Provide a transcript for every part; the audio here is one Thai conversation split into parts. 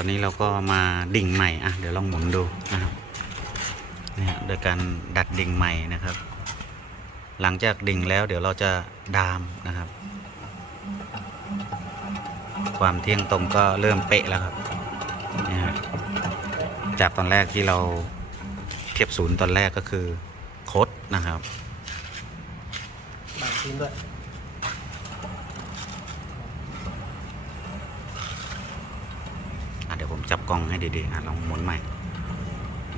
ตอนนี้เราก็มาดิ่งใหม่อะเดี๋ยวลองหมุนดูนะครับนี่ฮะโดยการดัดดิ่งใหม่นะครับ หลังจากดิ่งแล้วเดี๋ยวเราจะดามนะครับ ความเที่ยงตรงก็เริ่มเป๊ะแล้วครับนี่ฮะจากตอนแรกที่เราเทียบศูนย์ตอนแรกก็คือโคดนะครับบางชิ้นด้วย อะเดี๋ยวผมจับ กล้องให้ดีๆอะลองหมุนใหม่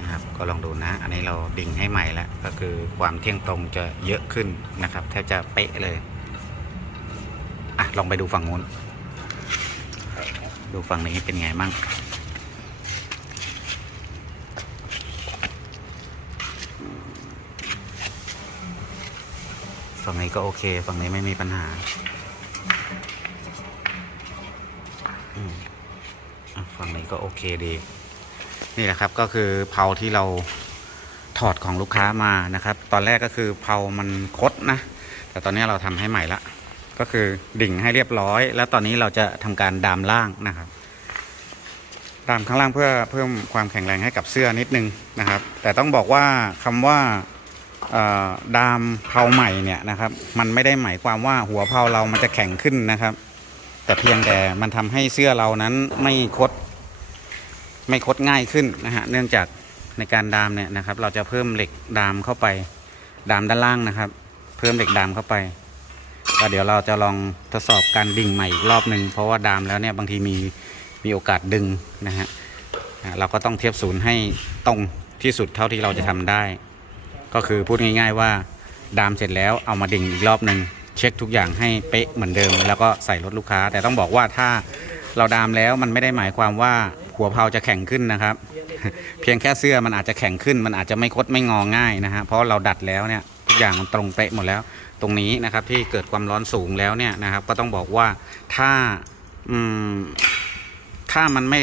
นะครับ ก็ลองดูนะ อันนี้เราดิ่งให้ใหม่แล้วก็คือความเที่ยงตรงจะเยอะขึ้นนะครับแทบจะเป๊ะเลยอะลองไปดูฝั่งนู้นดูฝั่งนี้เป็นไงมั่งฝั่งนี้ก็โอเค ฝั่งนี้ไม่มีปัญหา ก็โอเคดี นี่แหละครับก็คือเผาที่เราถอดของลูกค้ามานะครับ ตอนแรกก็คือเผามันคดนะ แต่ตอนนี้เราทำให้ใหม่ละก็คือดิ่งให้เรียบร้อย แล้วตอนนี้เราจะทำการดามล่างนะครับ ดามข้างล่างเพื่อเพิ่มความแข็งแรงให้กับเสื้อนิดนึงนะครับ แต่ต้องบอกว่าคำว่าดามเผาใหม่เนี่ยนะครับ มันไม่ได้หมายความว่าหัวเผาเรามันจะแข็งขึ้นนะครับ แต่เพียงแต่มันทำให้เสื้อเรานั้นไม่คด ไม่คดง่ายขึ้นนะฮะเนื่องจากในการดามเนี่ยนะครับ เราจะเพิ่มเหล็กดามเข้าไป ดามด้านล่างนะครับ เพิ่มเหล็กดามเข้าไปแล้วเดี๋ยวเราจะลองทดสอบการดิ่งใหม่อีกรอบหนึ่งเพราะว่าดามแล้วเนี่ยบางทีมีมีโอกาสดึงนะฮะเราก็ต้องเทียบศูนย์ให้ตรงที่สุดเท่าที่เราจะทำได้ ก็คือพูดง่ายๆว่าดามเสร็จแล้วเอามาดิ่งอีกรอบหนึ่งเช็คทุกอย่างให้เป๊ะเหมือนเดิม แล้วก็ใส่รถลูกค้า แต่ต้องบอกว่าถ้าเราดามแล้วมันไม่ได้หมายความว่า หัวเพาจะแข็งขึ้นนะครับ เพียงแค่เสื้อมันอาจจะแข็งขึ้น มันอาจจะไม่คดไม่งอง่ายนะฮะเพราะเราดัดแล้วเนี่ยทุกอย่างมันตรงเป๊ะหมดแล้ว ตรงนี้นะครับที่เกิดความร้อนสูงแล้วเนี่ยนะครับ ก็ต้องบอกว่าถ้าอืมถ้ามันไม่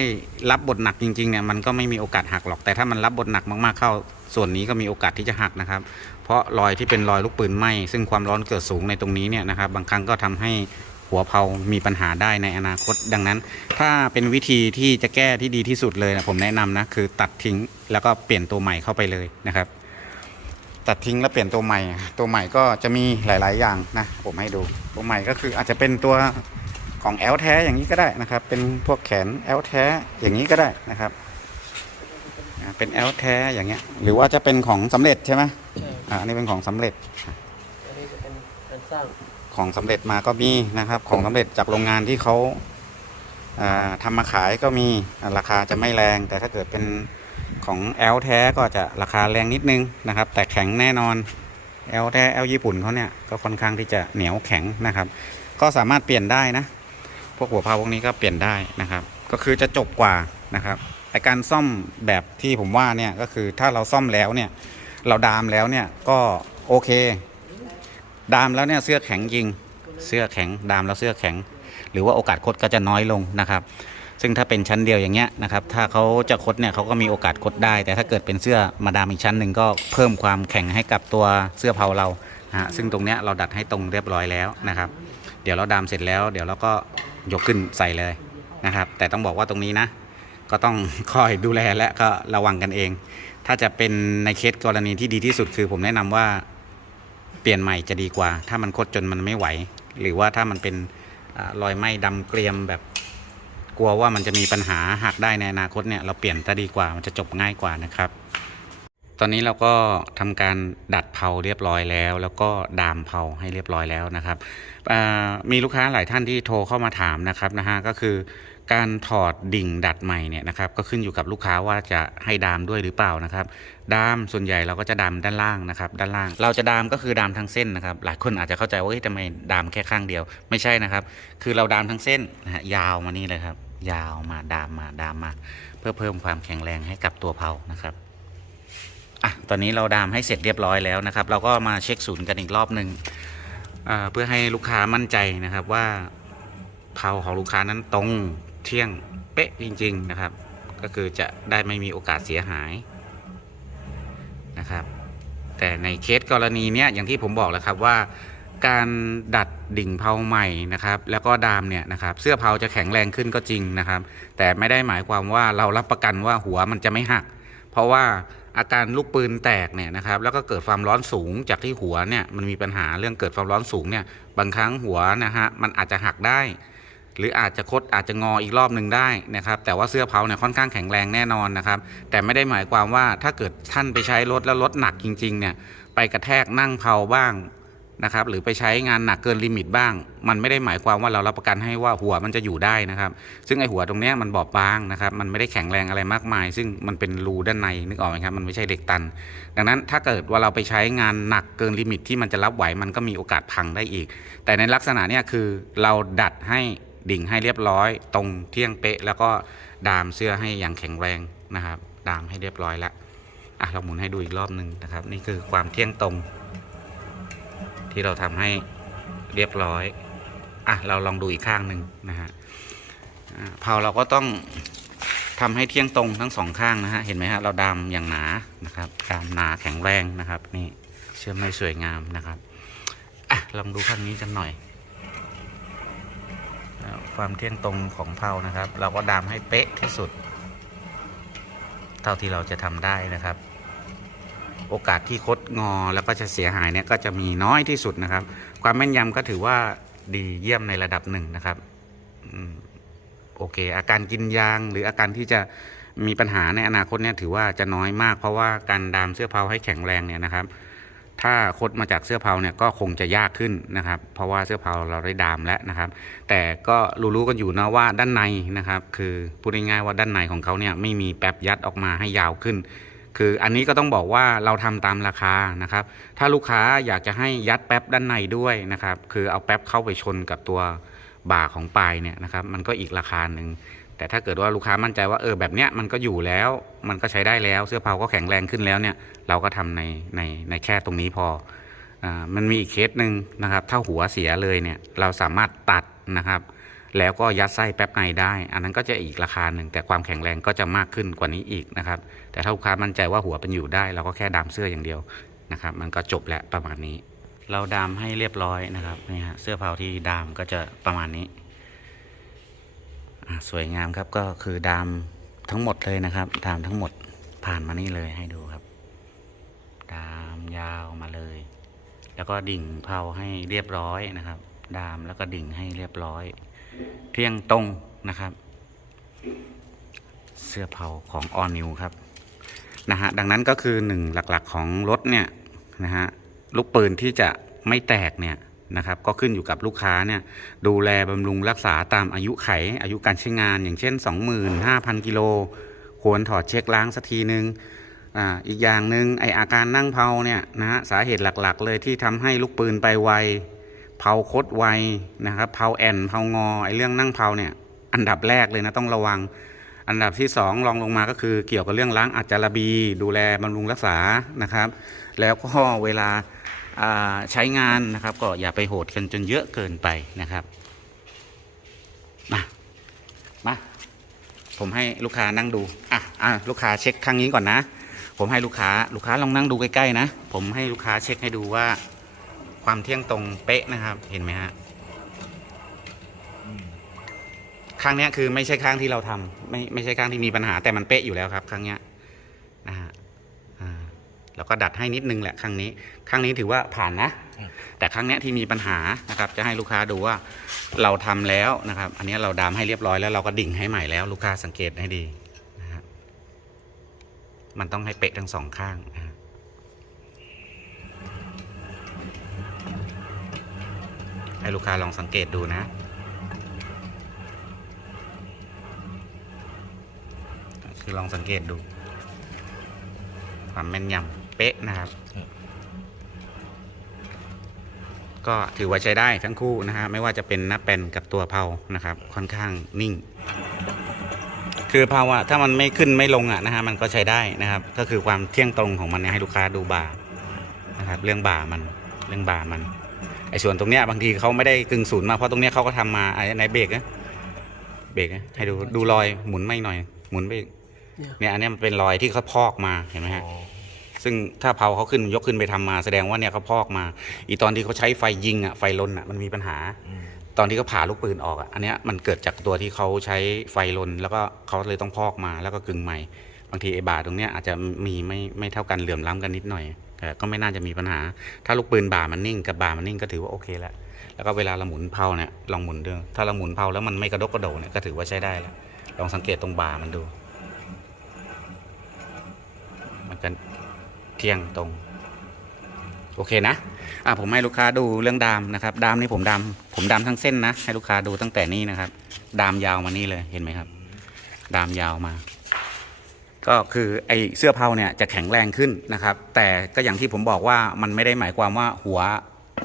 รับบทหนักจริงๆเนี่ยมันก็ไม่มีโอกาสหักหรอกแต่ถ้ามันรับบทหนักมากๆเข้า ส่วนนี้ก็มีโอกาสที่จะหักนะครับ เพราะรอยที่เป็นรอยลูกปืนไหมซึ่งความร้อนเกิดสูงในตรงนี้เนี่ยนะครับ บางครั้งก็ทำให้ หัวเพลามีปัญหาได้ในอนาคต ดังนั้น ถ้าเป็นวิธีที่จะแก้ที่ดีที่สุดเลยนะผมแนะนำนะคือตัดทิ้งแล้วก็เปลี่ยนตัวใหม่เข้าไปเลยนะครับ ตัดทิ้งแล้วเปลี่ยนตัวใหม่ ตัวใหม่ก็จะมีหลาย ๆ อย่างนะผมให้ดู ตัวใหม่ก็คืออาจจะเป็นตัวของแอลแท้อย่างนี้ก็ได้นะครับ เป็นพวกแขนแอลแท้อย่างนี้ก็ได้นะครับอ่าเป็นแอลแท้อย่างเงี้ย หรือว่าจะเป็นของสำเร็จใช่ไหมใช่อ่าอันนี้เป็นของสำเร็จอันนี้จะเป็นการสร้าง ของสำเร็จมาก็มีนะครับ ของสำเร็จจากโรงงานที่เขาอ่าทำมาขายก็มีอ่าราคาจะไม่แรง แต่ถ้าเกิดเป็นของแอลแท้ก็จะราคาแรงนิดนึงนะครับ แต่แข็งแน่นอนแอลแท้แอลญี่ปุ่นเขาเนี่ยก็ค่อนข้างที่จะเหนียวแข็งนะครับ ก็สามารถเปลี่ยนได้นะ พวกหัวเพลาพวกนี้ก็เปลี่ยนได้นะครับ ก็คือจะจบกว่านะครับไอการซ่อมแบบที่ผมว่าเนี่ยก็คือถ้าเราซ่อมแล้วเนี่ยเราดามแล้วเนี่ยก็โอเค ดามแล้วเนี่ยเสื้อแข็งจริง เสื้อแข็งดามแล้วเสื้อแข็ง หรือว่าโอกาสคดก็จะน้อยลงนะครับ ซึ่งถ้าเป็นชั้นเดียวอย่างเงี้ยนะครับ ถ้าเขาจะคดเนี่ยเขาก็มีโอกาสคดได้ แต่ถ้าเกิดเป็นเสื้อมาดามอีกชั้นหนึ่งก็เพิ่มความแข็งให้กับตัวเสื้อเผาเราฮะซึ่งตรงเนี้ยเราดัดให้ตรงเรียบร้อยแล้วนะครับ เดี๋ยวเราดามเสร็จแล้ว เดี๋ยวเราก็ยกขึ้นใส่เลยนะครับ แต่ต้องบอกว่าตรงนี้นะ ก็ต้องคอยดูแลและก็ระวังกันเอง ถ้าจะเป็นในเคสกรณีที่ดีที่สุดคือผมแนะนำว่า ปลี่ยนใหม่จะดีกว่า ถ้ามันคดจนมันไม่ไหว หรือว่าถ้ามันเป็นอรอยไหม้ดำเกรียมแบบกลัวว่ามันจะมีปัญหาหักได้ในอนาคตเนี่ยเราเปลี่ยนจะดีกว่ามันจะจบง่ายกว่านะครับ ตอนนี้เราก็ทำการดัดเผาเรียบร้อยแล้ว แล้วก็ดามเผาให้เรียบร้อยแล้วนะครับมีลูกค้าหลายท่านที่โทรเข้ามาถามนะครับนะฮะก็คือ การถอดดิ่งดัดใหม่เนี่ยนะครับก็ขึ้นอยู่กับลูกค้าว่าจะให้ดามด้วยหรือเปล่านะครับ ดามส่วนใหญ่เราก็จะดามด้านล่างนะครับ ด้านล่าง เราจะดามก็คือดามทั้งเส้นนะครับ หลายคนอาจจะเข้าใจว่าทำไมดามแค่ข้างเดียว ไม่ใช่นะครับ คือเราดามทั้งเส้นนะฮะยาวมานี่เลยครับ ยาวมาดามมาดามมา เพื่อเพิ่มความแข็งแรงให้กับตัวเผานะครับอะตอนนี้เราดามให้เสร็จเรียบร้อยแล้วนะครับ เราก็มาเช็คศูนย์กันอีกรอบหนึ่งอ่าเพื่อให้ลูกค้ามั่นใจนะครับว่าเผาของลูกค้านั้นตรง เที่ยงเป๊ะจริง ๆนะครับ ก็คือจะได้ไม่มีโอกาสเสียหายนะครับ แต่ในเคสกรณีเนี้ยอย่างที่ผมบอกแล้วครับว่าการดัดดิ่งเพาใหม่นะครับ แล้วก็ดามเนี่ยนะครับ เสื้อเพาจะแข็งแรงขึ้นก็จริงนะครับ แต่ไม่ได้หมายความว่าเรารับประกันว่าหัวมันจะไม่หัก เพราะว่าอาการลูกปืนแตกเนี่ยนะครับ แล้วก็เกิดความร้อนสูงจากที่หัวเนี่ยมันมีปัญหาเรื่องเกิดความร้อนสูงเนี่ยบางครั้งหัวนะฮะมันอาจจะหักได้ หรืออาจจะคดอาจจะงออีกรอบหนึ่งได้นะครับแต่ว่าเสื้อเพาเนี่ยค่อนข้างแข็งแรงแน่นอนนะครับแต่ไม่ได้หมายความว่าถ้าเกิดท่านไปใช้รถแล้วรถหนักจริงๆเนี่ยไปกระแทกนั่งเพาบ้างนะครับหรือไปใช้งานหนักเกินลิมิตบ้าง มันไม่ได้หมายความว่าเรารับประกันให้ว่าหัวมันจะอยู่ได้นะครับ ซึ่งไอหัวตรงนี้มันบอบบางนะครับ มันไม่ได้แข็งแรงอะไรมากมาย ซึ่งมันเป็นรูด้านในนึกออกไหมครับ มันไม่ใช่เหล็กตัน ดังนั้นถ้าเกิดว่าเราไปใช้งานหนักเกินลิมิตที่มันจะรับไหวมันก็มีโอกาสพังได้อีก แต่ในลักษณะเนี้คือเราดัดให้ ดิ่งให้เรียบร้อย ตรงเที่ยงเป๊ะ แล้วก็ดามเสื้อให้อย่างแข็งแรงนะครับ ดามให้เรียบร้อยแล้วอะเราหมุนให้ดูอีกรอบหนึ่งนะครับ นี่คือความเที่ยงตรง ที่เราทำให้เรียบร้อยอะเราลองดูอีกข้างหนึ่งนะฮะอ่าเผาเราก็ต้องทำให้เที่ยงตรงทั้งสองข้างนะฮะเห็นไหมฮะเราดามอย่างหนานะครับดามหนาแข็งแรงนะครับ นี่เชื่อมให้สวยงามนะครับอะลองดูข้างนี้กันหน่อย ความเที่ยงตรงของเพลานะครับ เราก็ดามให้เป๊ะที่สุด เท่าที่เราจะทำได้นะครับ โอกาสที่คดงอแล้วก็จะเสียหายเนี่ยก็จะมีน้อยที่สุดนะครับ ความแม่นยำก็ถือว่าดีเยี่ยมในระดับหนึ่งนะครับโอเค อาการกินยางหรืออาการที่จะมีปัญหาในอนาคตเนี่ยถือว่าจะน้อยมาก เพราะว่าการดามเสื้อเพลาให้แข็งแรงเนี่ยนะครับ ถ้าคดมาจากเสื้อเพาเนี่ยก็คงจะยากขึ้นนะครับ เพราะว่าเสื้อเพาเราได้ดามแล้วนะครับ แต่ก็รู้ๆกันอยู่นะว่าด้านในนะครับ คือพูดง่ายๆว่าด้านในของเขาเนี่ยไม่มีแป๊บยัดออกมาให้ยาวขึ้น คืออันนี้ก็ต้องบอกว่าเราทำตามราคานะครับ ถ้าลูกค้าอยากจะให้ยัดแป๊บด้านในด้วยนะครับ คือเอาแป๊บเข้าไปชนกับตัวบ่าของปลายเนี่ยนะครับ มันก็อีกราคาหนึ่ง แต่ถ้าเกิดว่าลูกค้ามั่นใจว่าเออแบบเนี้ยมันก็อยู่แล้ว มันก็ใช้ได้แล้ว เสื้อผ้าก็แข็งแรงขึ้นแล้วเนี่ย เราก็ทำในในในแค่ตรงนี้พออ่ามันมีอีกเคสหนึ่งนะครับ ถ้าหัวเสียเลยเนี่ยเราสามารถตัดนะครับ แล้วก็ยัดไส้แป๊บในได้ อันนั้นก็จะอีกราคาหนึ่งแต่ความแข็งแรงก็จะมากขึ้นกว่านี้อีกนะครับ แต่ถ้าลูกค้ามั่นใจว่าหัวเป็นอยู่ได้ เราก็แค่ดามเสื้ออย่างเดียวนะครับ มันก็จบแล้วประมาณนี้ เราดามให้เรียบร้อยนะครับนี่ฮะเสื้อเผาที่ดามก็จะประมาณนี้ สวยงามครับก็คือดามทั้งหมดเลยนะครับดามทั้งหมดผ่านมานี่เลยให้ดูครับ ดามยาวมาเลย แล้วก็ดิ่งเผาให้เรียบร้อยนะครับ ดามแล้วก็ดิ่งให้เรียบร้อย เที่ยงตรงนะครับ เสื้อเผาของออนิวครับนะฮะดังนั้นก็คือหนึ่งหลักๆของรถเนี่ยนะฮะลูกปืนที่จะไม่แตกเนี่ย นะครับ ก็ขึ้นอยู่กับลูกค้าเนี่ยดูแลบำรุงรักษาตามอายุไข อายุการใช้งาน อย่างเช่น 25,000 กิโล ควรถอดเช็คล้างสักทีนึงอ่าอีกอย่างหนึ่งไออาการนั่งเผาเนี่ยนะฮะสาเหตุหลักๆ เลยที่ทำให้ลูกปืนไปไวเผาคดไวนะครับเผาแอนเผางอไอเรื่องนั่งเผาเนี่ยอันดับแรกเลยนะต้องระวัง อันดับที่สองรองลงมาก็คือเกี่ยวกับเรื่องล้างอัจจาระบี ดูแลบำรุงรักษานะครับ แล้วก็เวลา ใช้งานนะครับ ก็อย่าไปโหดกันจนเยอะเกินไปนะครับ มา มา ผมให้ลูกค้านั่งดู อะอะลูกค้าเช็คครั้งนี้ก่อนนะ ผมให้ลูกค้า ลูกค้าลองนั่งดูใกล้ๆนะ ผมให้ลูกค้าเช็คให้ดูว่า ความเที่ยงตรงเป๊ะนะครับ เห็นไหมฮะข้างเนี้ยคือไม่ใช่ข้างที่เราทำไม่ไม่ใช่ข้างที่มีปัญหาแต่มันเป๊ะอยู่แล้วครับข้างเนี้ยนะฮะอ่า แล้วก็ดัดให้นิดนึงแหละข้างนี้ข้างนี้ถือว่าผ่านนะ แต่ครั้งเนี้ยที่มีปัญหานะครับ จะให้ลูกค้าดูว่าเราทำแล้วนะครับ อันเนี้ยเราดามให้เรียบร้อยแล้วเราก็ดิ่งให้ใหม่แล้ว ลูกค้าสังเกตให้ดีนะฮะมันต้องให้เป๊ะทั้งสองข้างนะฮะให้ลูกค้าลองสังเกตดูนะ คือลองสังเกตดู ความแม่นยำ เป๊ะนะครับ ก็ถือว่าใช้ได้ทั้งคู่นะฮะไม่ว่าจะเป็นหน้าแปนกับตัวเพานะครับ ค่อนข้างนิ่ง คือเพาอะถ้ามันไม่ขึ้นไม่ลงอะนะฮะมันก็ใช้ได้นะครับ ก็คือความเที่ยงตรงของมันเนี่ยให้ลูกค้าดูบ่านะครับ เรื่องบ่ามันเรื่องบ่ามันไอ้ส่วนตรงเนี้ยบางทีเขาไม่ได้กึ่งศูนย์มาเพราะตรงเนี้ยเขาก็ทำมาไอ้ไหนเบรกนะเบรกนะให้ดูดูรอยหมุนไม่หน่อย หมุนไปอีกเนี่ยเนี่ยอันเนี้ยมันเป็นรอยที่เขาพอกมาเห็นไหมฮะ ซึ่งถ้าเผาเขาขึ้นยกขึ้นไปทำมาแสดงว่าเนี่ยเขาพอกมา อีตอนที่เขาใช้ไฟยิงอะไฟลนอะมันมีปัญหา ตอนที่เขาผ่าลูกปืนออกอะอันเนี้ยมันเกิดจากตัวที่เขาใช้ไฟลน แล้วก็เขาเลยต้องพอกมาแล้วก็กึ่งใหม่ บางทีไอ้บาตรงเนี้ยอาจจะมีไม่ไม่เท่ากันเหลื่อมล้ำกันนิดหน่อยแต่ก็ไม่น่าจะมีปัญหา ถ้าลูกปืนบ่ามันนิ่งกับบ่ามันนิ่งก็ถือว่าโอเคแล้วแล้วก็เวลาเราหมุนเผาเนี่ยลองหมุนดูถ้าเราหมุนเผาแล้วมันไม่กระดกกระโดดเนี่ยก็ถือว่าใช้ได้แล้วลองสังเกตตรงบ่ามันดู มันกัน เที่ยงตรง โอเคนะ อะผมให้ลูกค้าดูเรื่องดามนะครับ ดามนี่ผมดามผมดามทั้งเส้นนะ ให้ลูกค้าดูตั้งแต่นี้นะครับ ดามยาวมานี่เลยเห็นไหมครับ ดามยาวมา ก็คือไอเสื้อเผาเนี่ยจะแข็งแรงขึ้นนะครับ แต่ก็อย่างที่ผมบอกว่ามันไม่ได้หมายความว่าหัว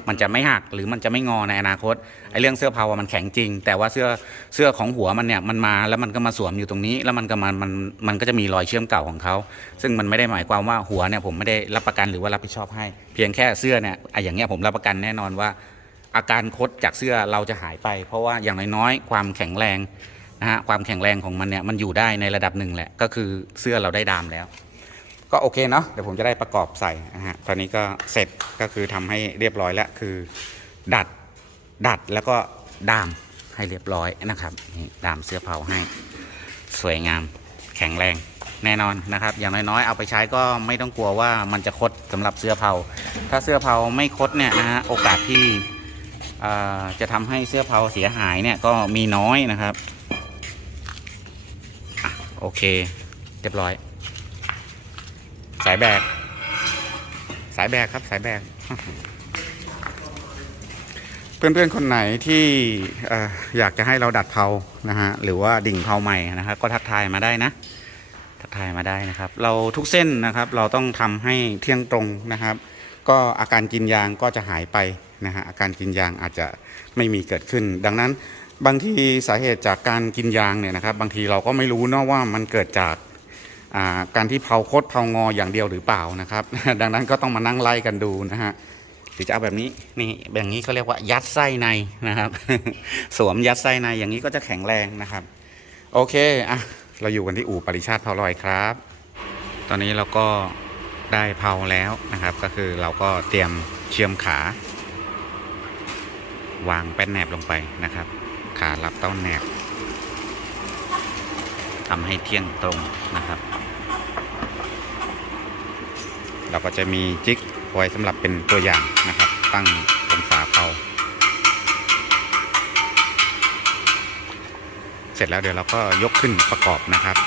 มันจะไม่หักหรือมันจะไม่งอในอนาคตไอ้เรื่องเสื้อเผาอะมันแข็งจริง แต่ว่าเสื้อเสื้อของหัวมันเนี่ยมันมาแล้วมันก็มาสวมอยู่ตรงนี้ แล้วมันก็มามันมันก็จะมีรอยเชื่อมเก่าของเขาซึ่งมันไม่ได้หมายความว่าหัวเนี่ยผมไม่ได้รับประกันหรือว่ารับผิดชอบให้ เพียงแค่เสื้อเนี่ยไอะอย่างเงี้ยผมรับประกันแน่นอนว่า อาการคดจากเสื้อเราจะหายไป เพราะว่าอย่างน้อยๆความแข็งแรงนะฮะความแข็งแรงของมันเนี่ยมันอยู่ได้ในระดับหนึ่งแหละก็คือเสื้อเราได้ดามแล้ว ก็โอเคเนาะเดี๋ยวผมจะได้ประกอบใส่นะฮะตอนนี้ก็เสร็จก็คือทำให้เรียบร้อยแล้วคือ ดัดดัดแล้วก็ดามให้เรียบร้อยนะครับนี่ดามเสื้อเผาให้ สวยงามแข็งแรงแน่นอนนะครับ อย่างน้อยๆ เอาไปใช้ก็ไม่ต้องกลัวว่ามันจะคดสำหรับเสื้อเผาถ้าเสื้อเผาไม่คดเนี่ยนะฮะโอกาสที่จะทำให้เสื้อเผาเสียหายเนี่ยก็มีน้อยนะครับอโอเค เรียบร้อย สายแบก สายแบกครับสายแบก เพื่อนๆคนไหนที่อยากจะให้เราดัดเพานะฮะหรือว่าดิ่งเพาใหม่นะครับก็ทักทายมาได้นะ ทักทายมาได้นะครับ เราทุกเส้นนะครับ เราต้องทำให้เที่ยงตรงนะครับ ก็อาการกินยางก็จะหายไปนะฮะอาการกินยางอาจจะไม่มีเกิดขึ้น ดังนั้นบางทีสาเหตุจากการกินยางเนี่ยนะครับ บางทีเราก็ไม่รู้เนาะว่ามันเกิดจาก การที่เผาคดเผางออย่างเดียวหรือเปล่านะครับ ดังนั้นก็ต้องมานั่งไล่กันดูนะฮะหรือจะเอาแบบนี้นี่แบบนี้เขาเรียกว่ายัดไส้ในนะครับ สวมยัดไส้ในอย่างนี้ก็จะแข็งแรงนะครับ โอเคอะเราอยู่กันที่อู่ปริชาติเผาลอยครับ ตอนนี้เราก็ได้เผาแล้วนะครับ ก็คือเราก็เตรียมเชื่อมขาวางแป้นแหนบลงไปนะครับ ขารับเต้าแหนบทำให้เที่ยงตรงนะครับ เราก็จะมีจิกไว้สำหรับเป็นตัวอย่างนะครับ ตั้งองศาเผาเสร็จแล้วเดี๋ยวเราก็ยกขึ้นประกอบนะครับ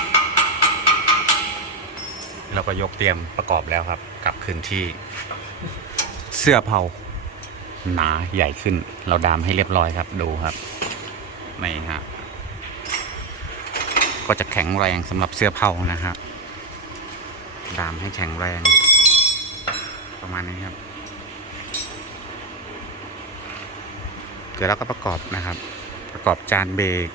เราก็ยกเตรียมประกอบแล้วครับกลับคืนที่เสื้อเผาหนาใหญ่ขึ้น เราดามให้เรียบร้อยครับดูครับนี่ฮะก็จะแข็งแรงสำหรับเสื้อเผานะครับดามให้แข็งแรง ประมาณนี้ครับ เดี๋ยวเราก็ประกอบนะครับ ประกอบจานเบรก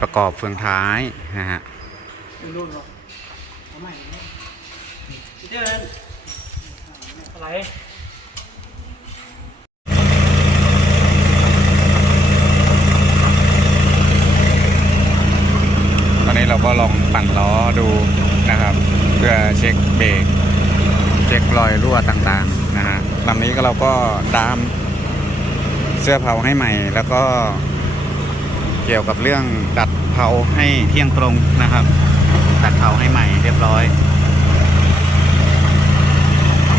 ประกอบเฟืองท้ายนะฮะไม่รุ่นหรอกเอาใหม่พี่เจนอะไรตอนนี้เราก็ลองปั่นล้อดูนะครับ เพื่อเช็คเบรก เช็ครอยรั่วต่างๆนะฮะลำนี้ก็เราก็ดามเสื้อเผาให้ใหม่ แล้วก็เกี่ยวกับเรื่องดัดเผาให้เที่ยงตรงนะครับ ดัดเผาให้ใหม่เรียบร้อย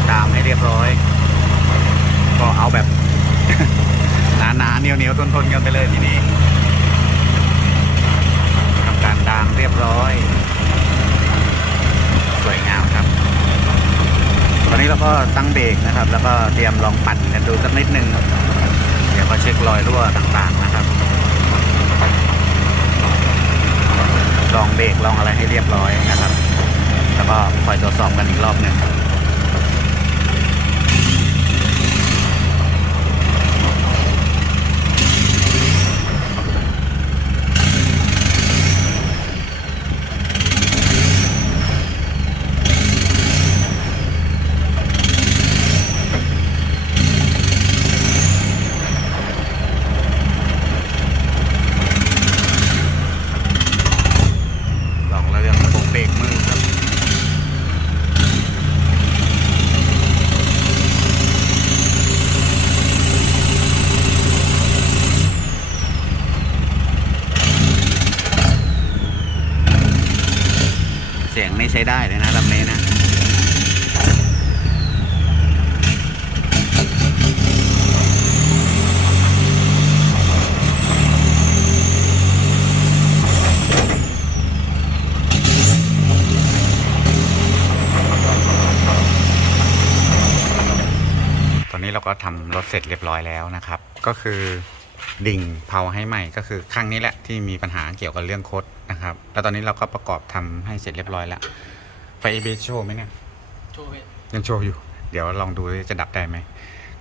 ดามให้เรียบร้อย ก็เอาแบบหนาๆเหนียวๆทนๆกันไปเลยทีนี้ทำการดามเรียบร้อย สวยงาม ครับตอนนี้เราก็ตั้งเบรกนะครับ แล้วก็เตรียมลองปั่นกันดูสักนิดนึง เดี๋ยวก็เช็ครอยรั่วต่างๆนะครับ ลองเบรกลองอะไรให้เรียบร้อยนะครับ แล้วก็คอยตรวจสอบกันอีกรอบหนึ่ง ลองเรื่องระบบเบรกมือครับ นี่ใช้ได้เลยนะลำนี้นะ ตอนนี้เราก็ทำรถเสร็จเรียบร้อยแล้วนะครับ ก็คือดิ่งเผาให้ใหม่ก็คือข้างนี้แหละที่มีปัญหาเกี่ยวกับเรื่องโคดนะครับ แล้วตอนนี้เราก็ประกอบทำให้เสร็จเรียบร้อยแล้วไฟเอเบโชว์ไหมเนี่ยโชว์เวทยังโชว์อยู่ เดี๋ยวลองดูว่าจะดับได้ไหม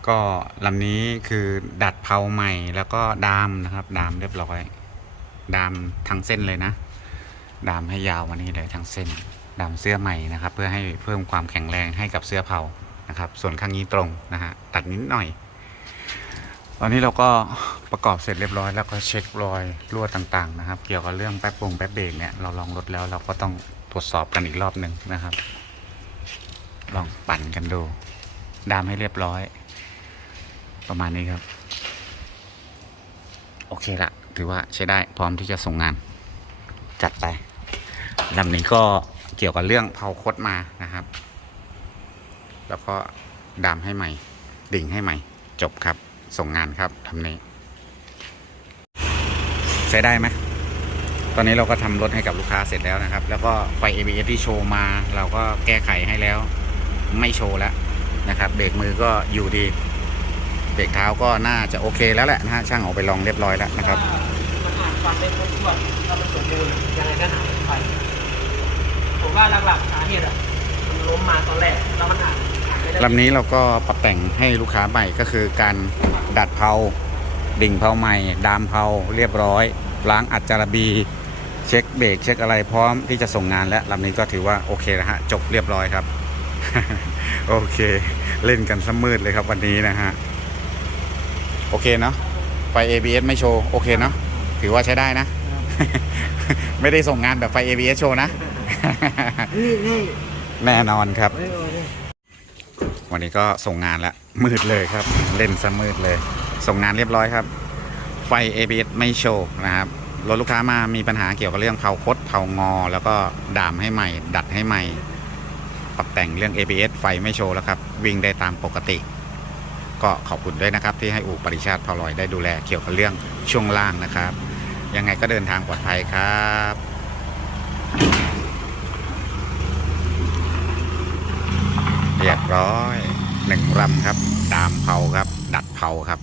ก็ลำนี้คือดัดเผาใหม่แล้วก็ดามนะครับ ดามเรียบร้อย ดามทั้งเส้นเลยนะ ดามให้ยาวมานี่เลยทั้งเส้น ดามเสื้อใหม่นะครับ เพื่อให้เพิ่มความแข็งแรงให้กับเสื้อเผา นะครับ ส่วนข้างนี้ตรงนะฮะตัดนิดหน่อย ตอนนี้เราก็ประกอบเสร็จเรียบร้อยแล้วก็เช็ครอยรั่วต่างๆนะครับ เกี่ยวกับเรื่องแป๊บปงแป๊บเบรกเนี่ยเราลองรถแล้วเราก็ต้องตรวจสอบกันอีกรอบหนึ่งนะครับ ลองปั่นกันดู ดามให้เรียบร้อย ประมาณนี้ครับ โอเคละถือว่าใช้ได้พร้อมที่จะส่งงานจัดไปลำนี้ก็เกี่ยวกับเรื่องเผาคดมานะครับ แล้วก็ดามให้ใหม่ ดิ่งให้ใหม่ จบครับ ส่งงานครับทำนี้ใช้ได้ไหมตอนนี้เราก็ทำรถให้กับลูกค้าเสร็จแล้วนะครับ แล้วก็ไฟ ABS ที่โชว์มา เราก็แก้ไขให้แล้ว ไม่โชว์แล้วนะครับเบรกมือก็อยู่ดีเบรกเท้าก็น่าจะโอเคแล้วแหละนะฮะช่างออกไปลองเรียบร้อยแล้วนะครับมันอ่านฟังได้ครบถ้วนถ้ามันสมบูรณ์ยังไงก็หาไม่ไปผมว่าหลักๆสาเหตุอะมันล้มมาตอนแรกแล้วมันอ่าน ลำนี้เราก็ปรับแต่งให้ลูกค้าใหม่ก็คือการดัดเพาดิ่งเพาใหม่ ดามเพาเรียบร้อย ล้างอัดจารบี เช็คเบรกเช็คอะไรพร้อมที่จะส่งงานแล้วลำนี้ก็ถือว่าโอเคแล้วฮะ จบเรียบร้อยครับ โอเค เล่นกันสมืดเลยครับวันนี้นะฮะ โอเคเนาะไฟ ABS ไม่โชว์ โอเคเนาะถือว่าใช้ได้นะ ไม่ได้ส่งงานแบบไฟ ABS โชว์นะ นี่นี่แน่นอนครับเฮ้ยโอ้ย วันนี้ก็ส่งงานแล้วมืดเลยครับ เล่นซะมืดเลย ส่งงานเรียบร้อยครับ ไฟ ABS ไม่โชว์นะครับรถลูกค้ามามีปัญหาเกี่ยวกับเรื่องเผาคดเผางอ แล้วก็ดามให้ใหม่ ดัดให้ใหม่ ปรับแต่งเรื่อง ABS ไฟไม่โชว์แล้วครับ วิ่งได้ตามปกติ ก็ขอบคุณด้วยนะครับ ที่ให้อู่ปริชาติพาลอยได้ดูแลเกี่ยวกับเรื่องช่วงล่างนะครับ ยังไงก็เดินทางปลอดภัยครับ เรียบร้อยหนึ่งรำครับดามเผาครับ ดัดเผาครับ